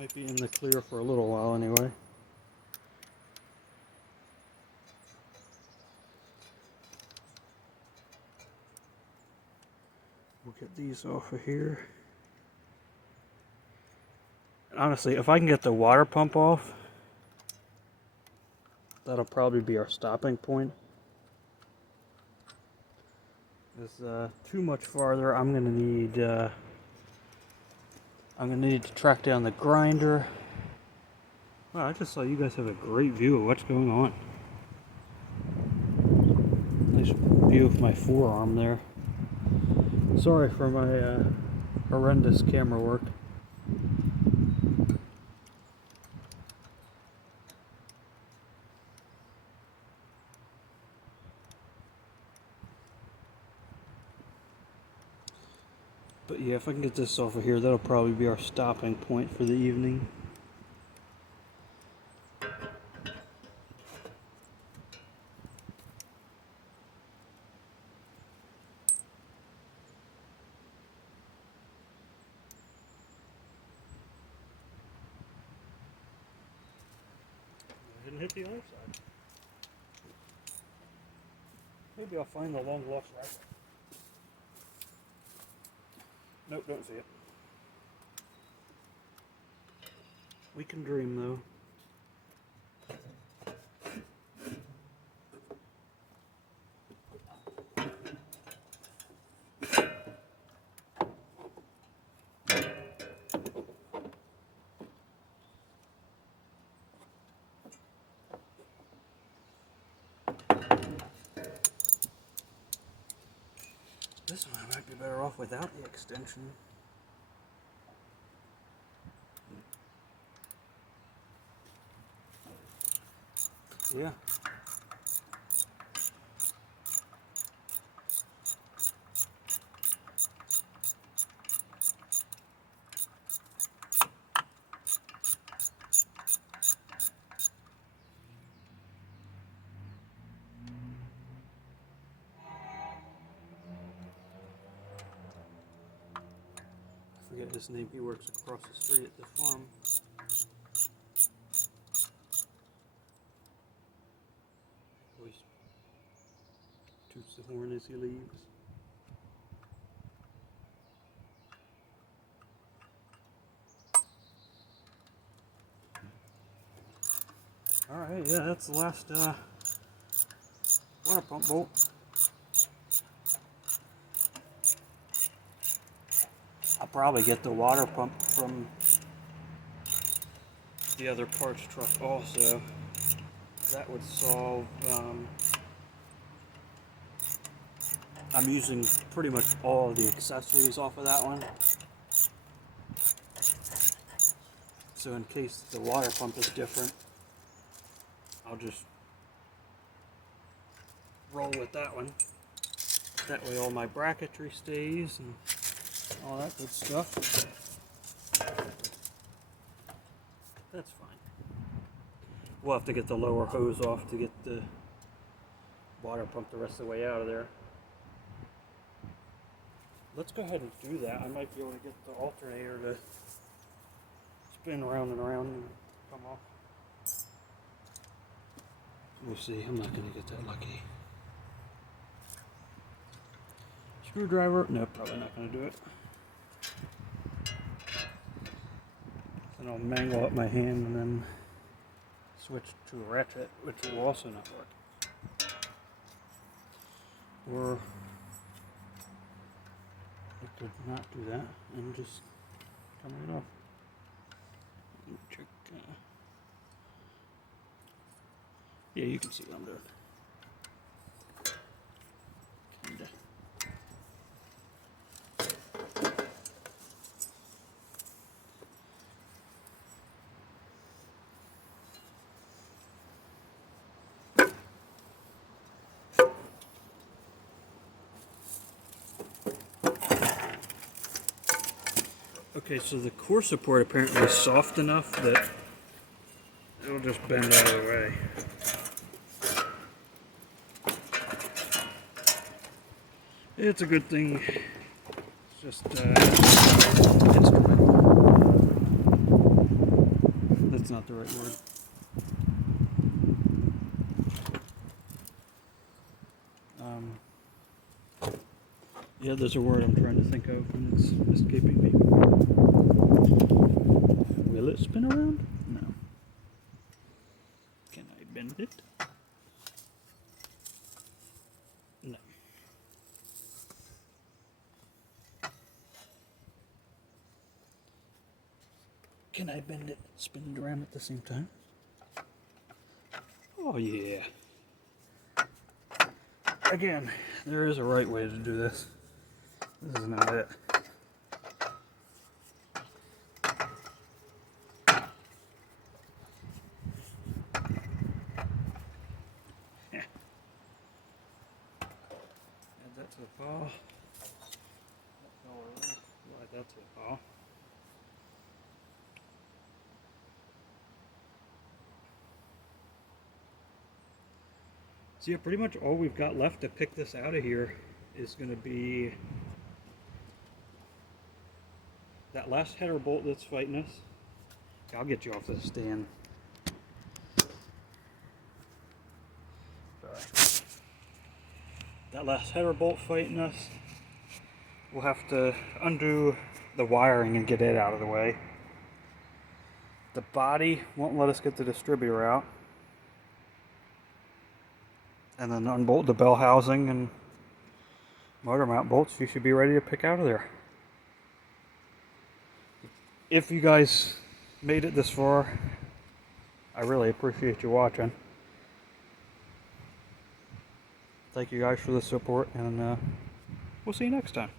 Might be in the clear for a little while anyway. We'll get these off of here. Honestly, if I can get the water pump off, that'll probably be our stopping point. It's too much farther. I'm gonna need to track down the grinder. Wow, I just saw you guys have a great view of what's going on. Nice view of my forearm there. Sorry for my horrendous camera work. But yeah, if I can get this off of here, that'll probably be our stopping point for the evening. I didn't hit the other side. Maybe I'll find the long lost rifle. Nope, don't see it. We can dream though. This one I might be better off without the extension. Yeah. I forget his name. He works across the street at the farm. Always toots the horn as he leaves. Alright, yeah, that's the last water pump bolt. I'll probably get the water pump from the other parts truck also. That would solve, I'm using pretty much all of the accessories off of that one. So in case the water pump is different, I'll just roll with that one. That way all my bracketry stays and all that good stuff. That's fine. We'll have to get the lower hose off to get the water pump the rest of the way out of there. Let's go ahead and do that. I might be able to get the alternator to spin around and around and come off. We'll see. I'm not going to get that lucky. Screwdriver? No, probably not going to do it. Then I'll mangle up my hand and then switch to a ratchet, which will also not work. Or I could not do that and just come right off. Check. Yeah, you can see what I'm doing. Kinda. Okay, so the core support apparently is soft enough that it'll just bend out of the way. It's a good thing. It's just instrument. That's not the right word. Yeah, there's a word I'm trying to think of and it's escaping me. Will it spin around? No. Can I bend it? No. Can I bend it, spin it around at the same time? Oh yeah. Again, there is a right way to do this. This is not it. Yeah. Add that to the ball. Add that to the ball. So yeah, pretty much all we've got left to pick this out of here is going to be that last header bolt that's fighting us. I'll get you off this stand. Sorry. That last header bolt fighting us. We'll have to undo the wiring and get it out of the way. The body won't let us get the distributor out. And then unbolt the bell housing and motor mount bolts. You should be ready to pick out of there. If you guys made it this far, I really appreciate you watching. Thank you guys for the support, and we'll see you next time.